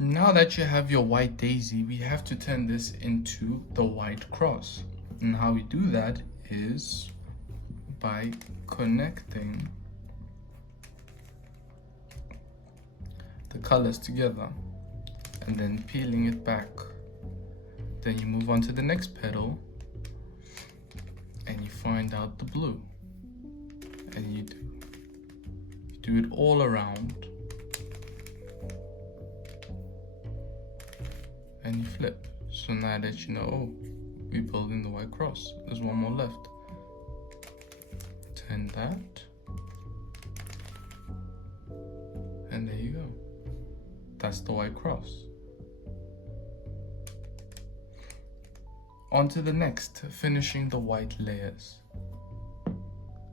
Now that you have your white daisy, we have to turn this into the white cross. And how we do that is by connecting the colors together and then peeling it back. Then you move on to the next petal and you find out the blue, and you do it all around, and you flip. So now that you know, oh, we're building the white cross. There's one more left. Turn that, and there you go. That's the white cross. On to the next, finishing the white layers.